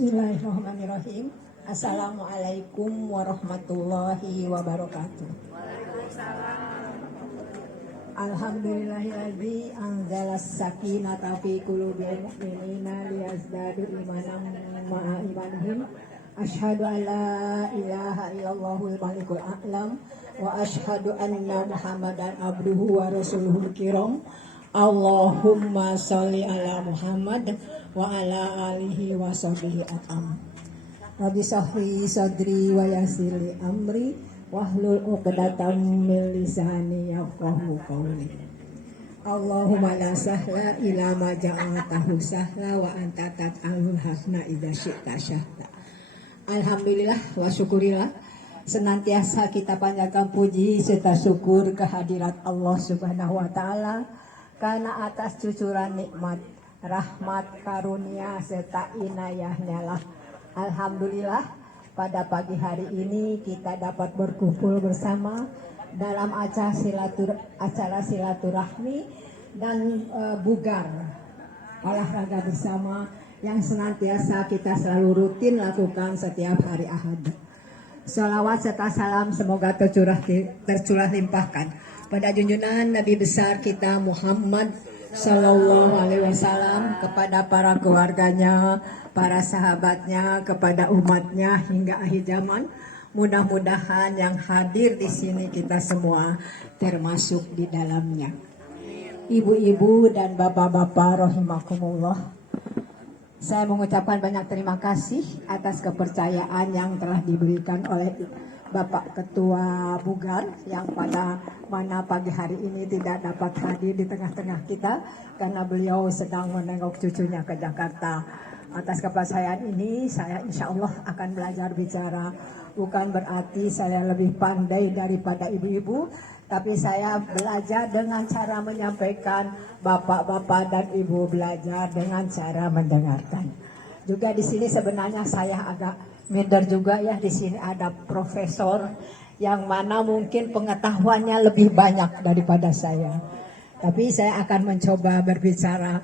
Bismillahirrahmanirrahim. Assalamualaikum warahmatullahi wabarakatuh. Alhamdulillahilladzi anzalas sakinata fi qulubil mu'minina liyazdadu imanan ma'a imanihim. Asyhadu an la ilaha illallahul malikul a'lam wa asyhadu anna Muhammadan abduhu wa rasuluhul kiram. Allahumma sholli ala Muhammad wa ala alihi wa sahbihi atam. Rabbi sahri sadri wa yassirli amri wahlul 'uqdatam min lisani yafqahu qawli. Allahumma la sahla illa ma ja'altahu sahla wa anta tat'alul hasna idza syi'ta syahla. Alhamdulillah wa syukurillah, senantiasa kita panjatkan puji serta syukur kehadirat Allah Subhanahu wa taala karena atas cucuran nikmat, rahmat, karunia, serta inayahnya lah. Alhamdulillah, pada pagi hari ini kita dapat berkumpul bersama dalam acara silaturahmi dan bugar olahraga bersama yang senantiasa kita selalu rutin lakukan setiap hari Ahad. Salawat serta salam semoga tercurah limpahkan pada junjungan Nabi besar kita Muhammad Sallallahu Alaihi Wasallam, kepada para keluarganya, para sahabatnya, kepada umatnya hingga akhir zaman. Mudah-mudahan yang hadir di sini kita semua termasuk di dalamnya. Ibu-ibu dan bapak-bapak rahimakumullah, saya mengucapkan banyak terima kasih atas kepercayaan yang telah diberikan oleh Bapak Ketua Bugar yang pada mana pagi hari ini tidak dapat hadir di tengah-tengah kita karena beliau sedang menengok cucunya ke Jakarta. Atas kepercayaan ini saya insya Allah akan belajar bicara. Bukan berarti saya lebih pandai daripada ibu-ibu, tapi saya belajar dengan cara menyampaikan, bapak-bapak dan ibu belajar dengan cara mendengarkan. Juga di sini sebenarnya saya agak minder juga ya, di sini ada profesor yang mana mungkin pengetahuannya lebih banyak daripada saya. Tapi saya akan mencoba berbicara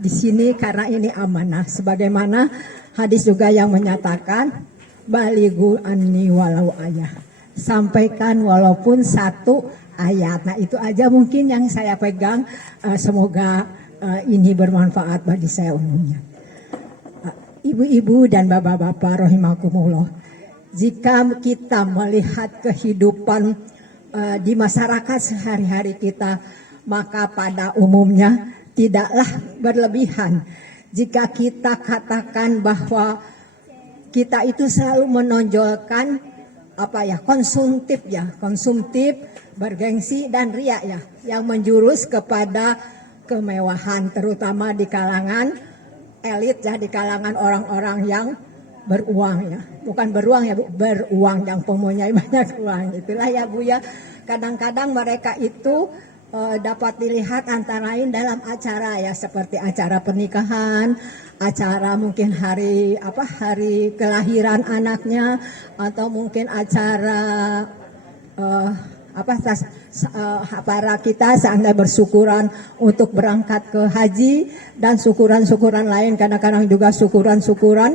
di sini karena ini amanah. Sebagaimana hadis juga yang menyatakan balighu anni walau ayah. Sampaikan walaupun satu ayat. Nah itu aja mungkin yang saya pegang. Semoga ini bermanfaat bagi saya umumnya. Ibu-ibu dan bapak-bapak rahimakumullah, jika kita melihat kehidupan di masyarakat sehari-hari kita, maka pada umumnya tidaklah berlebihan jika kita katakan bahwa kita itu selalu menonjolkan konsumtif, bergengsi dan riya ya, yang menjurus kepada kemewahan, terutama di kalangan elit ya, di kalangan orang-orang yang beruang ya, bukan beruang ya Bu, beruang, yang mempunyai banyak uang. Itulah ya Bu ya, kadang-kadang mereka itu dapat dilihat antara lain dalam acara ya, seperti acara pernikahan, acara mungkin hari kelahiran anaknya, atau mungkin acara para kita seandainya bersyukuran untuk berangkat ke haji dan syukuran-syukuran lain, kadang-kadang juga syukuran-syukuran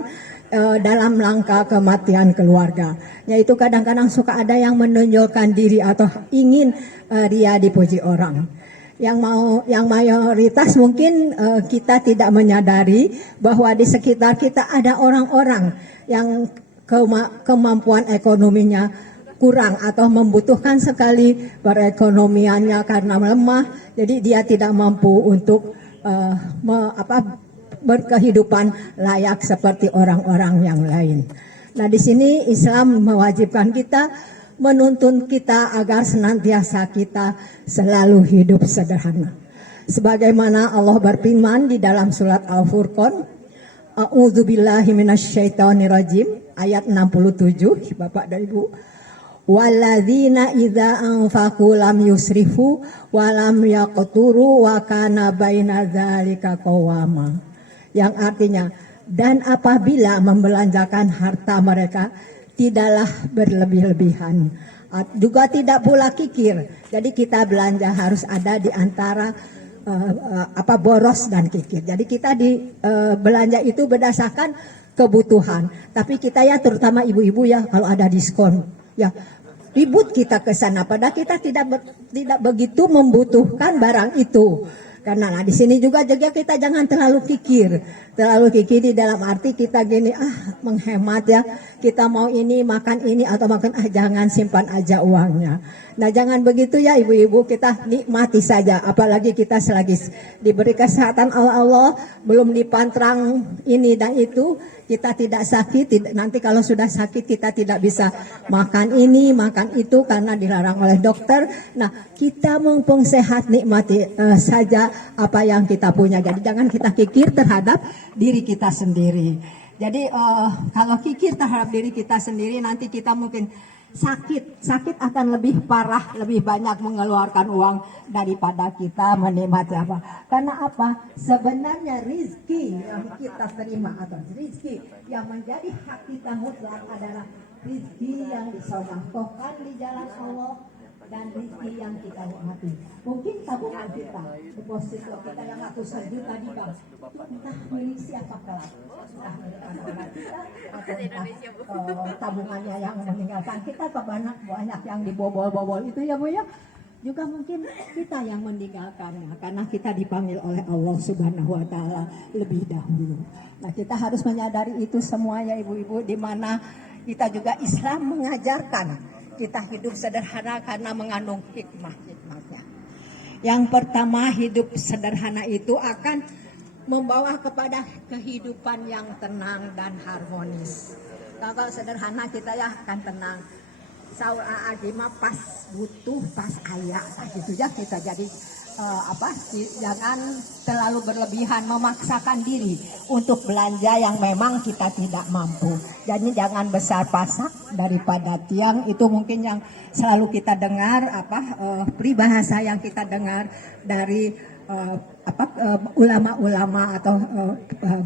dalam langkah kematian keluarga. Yaitu kadang-kadang suka ada yang menonjolkan diri atau ingin ria dipuji orang. Yang mayoritas mungkin kita tidak menyadari bahwa di sekitar kita ada orang-orang yang kemampuan ekonominya kurang atau membutuhkan sekali perekonomiannya karena lemah, jadi dia tidak mampu untuk berkehidupan layak seperti orang-orang yang lain. Nah di sini Islam mewajibkan kita, menuntun kita agar senantiasa kita selalu hidup sederhana. Sebagaimana Allah berfirman di dalam surat Al-Furqan, A'udzubillahi minasyaitonirrajim, ayat 67, Bapak dan Ibu. Walladzina idza anfaqu lam yusrifu wa lam yaqturu wa kana baina dzalika qawama. Yang artinya, dan apabila membelanjakan harta mereka tidaklah berlebih-lebihan, juga tidak pula kikir. Jadi kita belanja harus ada di antara boros dan kikir. Jadi kita belanja itu berdasarkan kebutuhan. Tapi kita ya terutama ibu-ibu ya kalau ada diskon ya ribut kita ke sana padahal kita tidak begitu membutuhkan barang itu. Karena di sini juga kita jangan terlalu kikir di dalam arti kita gini menghemat ya, kita mau ini makan ini atau makan jangan simpan aja uangnya. Nah jangan begitu ya ibu-ibu, kita nikmati saja, apalagi kita selagi diberi kesehatan Allah belum dipantrang ini dan itu, kita tidak sakit. Nanti kalau sudah sakit kita tidak bisa makan ini makan itu karena dilarang oleh dokter. Nah kita mumpung sehat nikmati saja apa yang kita punya. Jadi jangan kita kikir terhadap diri kita sendiri. Jadi kalau kikir terhadap diri kita sendiri nanti kita mungkin sakit akan lebih parah, lebih banyak mengeluarkan uang daripada kita menikmati apa. Karena apa? Sebenarnya rizki yang kita terima atau rizki yang menjadi hak kita mutlak adalah rizki yang disedekahkan di jalan Allah dan rizki yang kita nikmati. Mungkin tabungan kita, deposito kita yang ratusan juta di bank, entah milik siapa kelak, entah milik anak-anak kita atau entah tabungannya yang meninggalkan kita, banyak yang dibobol-bobol itu ya Bu ya. Juga mungkin kita yang meninggalkannya karena kita dipanggil oleh Allah Subhanahu wa taala lebih dahulu. Nah, kita harus menyadari itu semuanya ibu-ibu, di mana kita juga Islam mengajarkan kita hidup sederhana karena mengandung hikmah-hikmahnya. Yang pertama, hidup sederhana itu akan membawa kepada kehidupan yang tenang dan harmonis. Kalau sederhana kita ya akan tenang. Saul Adima pas butuh, pas ayah, gitu ya kita jadi jangan terlalu berlebihan memaksakan diri untuk belanja yang memang kita tidak mampu. Jadi jangan besar pasak daripada tiang, itu mungkin yang selalu kita dengar peribahasa yang kita dengar dari ulama-ulama atau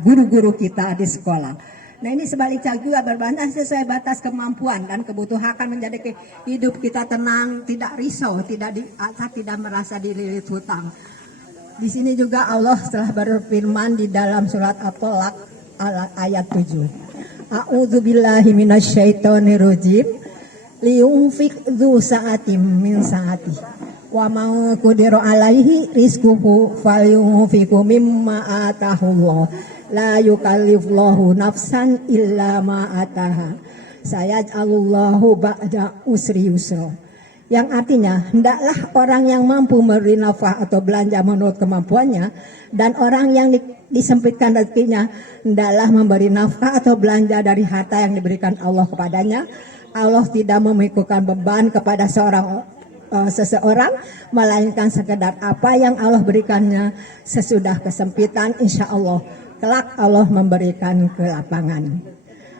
guru-guru kita di sekolah. Nah ini sebaliknya juga berbantah sesuai batas kemampuan dan kebutuhan akan menjadi hidup kita tenang, tidak risau, tidak merasa dililit hutang. Di sini juga Allah telah berfirman di dalam surat At-Tolak ayat 7. A'udzubillahi minasyaitonirrajim. Liyunfik dzu sa'atim min sa'ati. Wa ma qudira alaihi rizquhu falyunfiqu mimma atahullah. La yukallifullahu nafsan illa ma ataha. Sayaj'alullahu ba'da usri yusra. Yang artinya, hendaklah orang yang mampu memberi nafkah atau belanja menurut kemampuannya, dan orang yang disempitkan rezekinya hendaklah memberi nafkah atau belanja dari harta yang diberikan Allah kepadanya. Allah tidak memikulkan beban kepada seseorang, melainkan sekedar apa yang Allah berikannya sesudah kesempitan. Insya Allah kelak Allah memberikan kelapangan.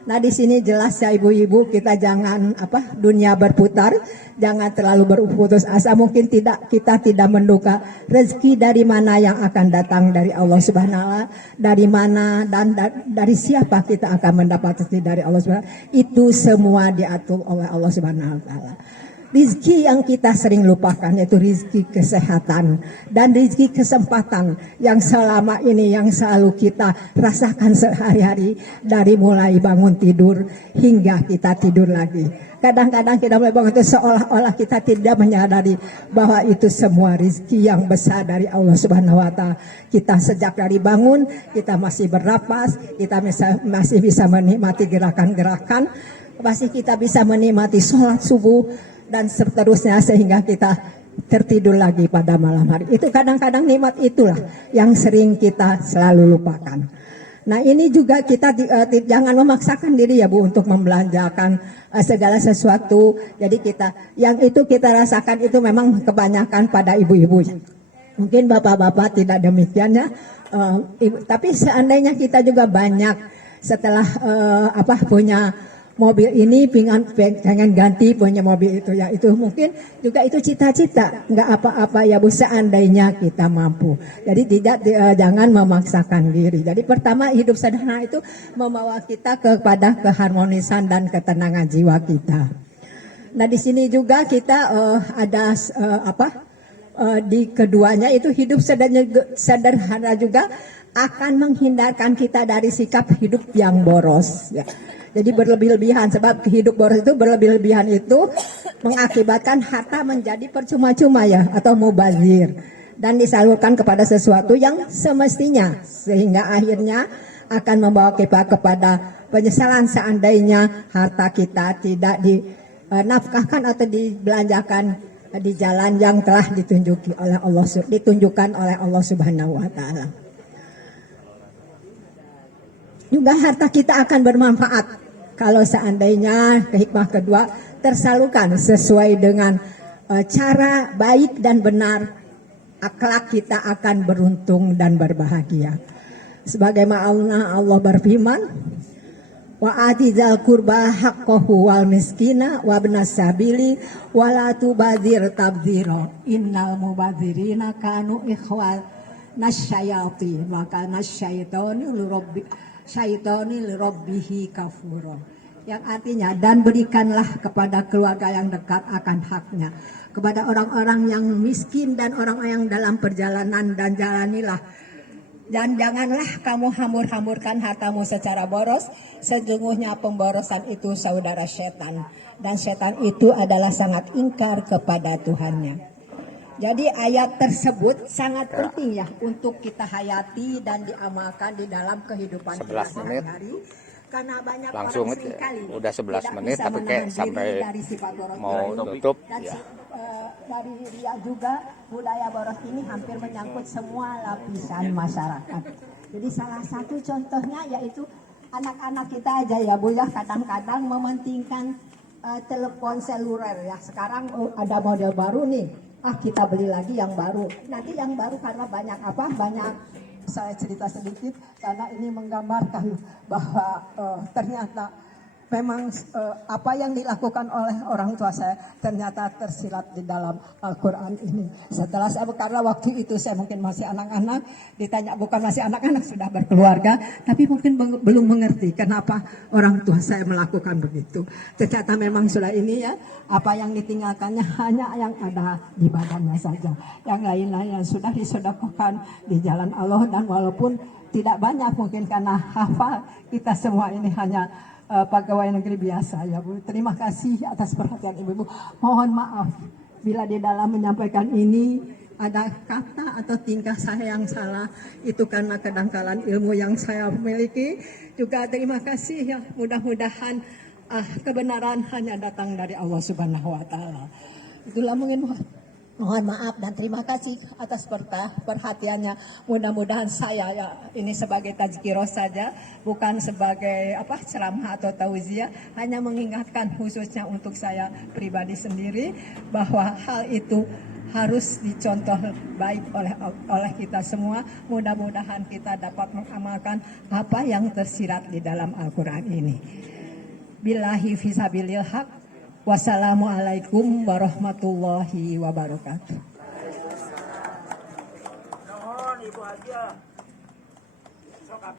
Nah di sini jelas ya ibu-ibu, kita jangan dunia berputar, jangan terlalu berputus asa. Mungkin kita tidak menduga rezeki dari mana yang akan datang dari Allah Subhanahu wa taala, dari mana dan dari siapa kita akan mendapat rezeki dari Allah Subhanahu wa taala. Itu semua diatur oleh Allah Subhanahu wa taala. Rizki yang kita sering lupakan yaitu rizki kesehatan dan rizki kesempatan yang selama ini yang selalu kita rasakan sehari-hari, dari mulai bangun tidur hingga kita tidur lagi. Kadang-kadang kita mulai bangun itu seolah-olah kita tidak menyadari bahwa itu semua rizki yang besar dari Allah Subhanahu wa taala. Kita sejak dari bangun kita masih bernapas, kita masih bisa menikmati gerakan-gerakan, masih kita bisa menikmati sholat subuh dan seterusnya sehingga kita tertidur lagi pada malam hari. Itu kadang-kadang nikmat itulah yang sering kita selalu lupakan. Nah ini juga kita jangan memaksakan diri ya Bu untuk membelanjakan segala sesuatu. Jadi yang itu kita rasakan itu memang kebanyakan pada ibu-ibu. Mungkin bapak-bapak tidak demikian ya. Tapi seandainya kita juga banyak setelah punya mobil ini pengen ganti punya mobil itu ya, itu mungkin juga itu cita-cita, nggak apa-apa ya Bu seandainya kita mampu. Jadi jangan memaksakan diri. Jadi pertama hidup sederhana itu membawa kita kepada keharmonisan dan ketenangan jiwa kita. Nah di sini juga kita ada di keduanya itu hidup sederhana juga akan menghindarkan kita dari sikap hidup yang boros. Ya. Jadi berlebih-lebihan, sebab hidup boros itu berlebih-lebihan itu mengakibatkan harta menjadi percuma-cuma ya, atau mubazir, dan disalurkan kepada sesuatu yang semestinya, sehingga akhirnya akan membawa kita kepada penyesalan seandainya harta kita tidak dinafkahkan atau dibelanjakan di jalan yang telah ditunjukkan oleh Allah Subhanahu wa taala. Juga harta kita akan bermanfaat kalau seandainya hikmah kedua tersalurkan sesuai dengan cara baik dan benar, akhlak kita akan beruntung dan berbahagia. Sebagaimana Allah berfirman, wa atizal qurba haqqahu wal miskina wa ibnas sabili wa la tubadzir tabdzira innal mubadzirina kanu ikhwal nasyayatin wa kana syaitanu lirabbihi kafura. Yang artinya, dan berikanlah kepada keluarga yang dekat akan haknya, kepada orang-orang yang miskin dan orang-orang yang dalam perjalanan, dan jalanilah. Dan janganlah kamu hambur-hamburkan hartamu secara boros, sesungguhnya pemborosan itu saudara setan, dan setan itu adalah sangat ingkar kepada Tuhannya. Jadi ayat tersebut sangat penting ya untuk kita hayati dan diamalkan di dalam kehidupan kita sehari-hari. Karena banyak langsung orang seringkali udah 11 menit tapi kayak sampai dari mau tutup ya. Dari dia juga budaya boros ini hampir menyangkut semua lapisan masyarakat. Jadi salah satu contohnya yaitu anak-anak kita aja ya Bu ya, kadang-kadang mementingkan telepon seluler ya. Sekarang ada model baru nih, kita beli lagi yang baru. Nanti yang baru karena banyak saya cerita sedikit karena ini menggambarkan bahwa ternyata memang apa yang dilakukan oleh orang tua saya ternyata tersirat di dalam Al-Quran ini. Setelah saya, karena waktu itu saya mungkin masih anak-anak, ditanya bukan masih anak-anak, sudah berkeluarga, tapi mungkin belum mengerti kenapa orang tua saya melakukan begitu. Ternyata memang sudah ini ya, apa yang ditinggalkannya hanya yang ada di badannya saja. Yang lain-lain yang sudah disedekahkan di jalan Allah, dan walaupun tidak banyak mungkin karena hafal, kita semua ini hanya pegawai negeri biasa ya Bu. Terima kasih atas perhatian Ibu-ibu. Mohon maaf bila di dalam menyampaikan ini ada kata atau tingkah saya yang salah, itu karena kedangkalan ilmu yang saya miliki. Juga terima kasih ya, mudah-mudahan kebenaran hanya datang dari Allah Subhanahu wa taala. Itulah mungkin mohon maaf dan terima kasih atas perhatiannya. Mudah-mudahan saya ya ini sebagai tazkirah saja, bukan sebagai ceramah atau tauziah, hanya mengingatkan khususnya untuk saya pribadi sendiri bahwa hal itu harus dicontoh baik oleh kita semua. Mudah-mudahan kita dapat mengamalkan apa yang tersirat di dalam Al-Quran ini. Billahi fisabilil haq. Wassalamualaikum warahmatullahi wabarakatuh.